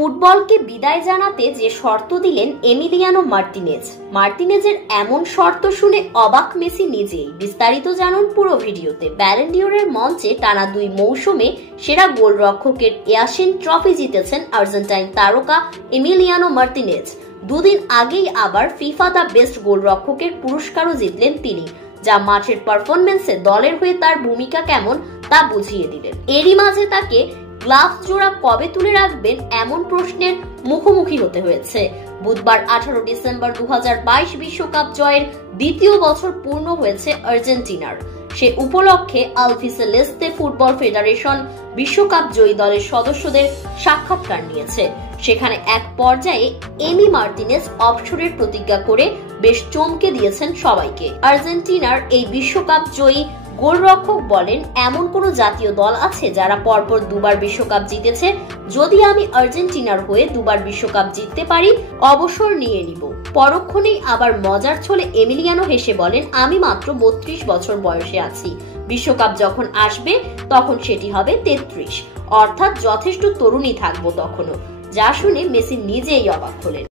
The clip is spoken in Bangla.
ফুটবলকে বিদায় জানাতে যে শর্ত দিলেন এমিলিয়ানো মার্টিনেজের এমন শর্ত শুনে অবাক মেসি নিজেই। বিস্তারিত জানুন পুরো ভিডিওতে। ব্যালন ডি'অরের মঞ্চে টানা 2 মৌসুমে সেরা গোলরক্ষকের এশিয়ান ট্রফি জিতেছেন আর্জেন্টাইন তারকা এমিলিয়ানো মার্টিনেজ। দুদিন আগেই আবার ফিফা দ্য বেস্ট গোলরক্ষকের পুরস্কারও জিতলেন তিনি, যা মাঠের পারফরমেন্সে দলের হয়ে তার ভূমিকা কেমন তা বুঝিয়ে দিলেন। এরই মাঝে তাকে গ্লাভস জোড়া কবে তুলে রাখবেন এমন প্রশ্নের মুখোমুখি হতে হয়েছে। বুধবার 18 ডিসেম্বর 2022 বিশ্বকাপ জয়ের 2য় বছর পূর্ণ হয়েছে আর্জেন্টিনার। সে উপলক্ষে আলবিসেলেস্তে ফুটবল ফেডারেশন বিশ্বকাপ জয়ী দলের সদস্যদের সাক্ষাৎকার নিয়েছে। সেখানে এক পর্যায়ে এমি মার্টিনেজ অবসরের প্রতিজ্ঞা করে বেশ চমকে দিয়েছেন সবাইকে। আর্জেন্টিনার এই বিশ্বকাপ জয়ী গোলরক্ষক বলেন, এমন কোন জাতীয় দল আছে যারা পরপর 2বার বিশ্বকাপ জিতেছে? যদি আমি আর্জেন্টিনার হয়ে 2বার বিশ্বকাপ জিততে পারি, অবসর নিয়ে নিব। পরক্ষণেই আবার মজার ছলে এমিলিয়ানো হেসে বলেন, আমি মাত্র 32 বছর বয়সে আছি। বিশ্বকাপ যখন আসবে তখন সেটি হবে 33, অর্থাৎ যথেষ্ট তরুণী থাকবো তখনও। যা শুনে মেসি নিজেই অবাক হলেন।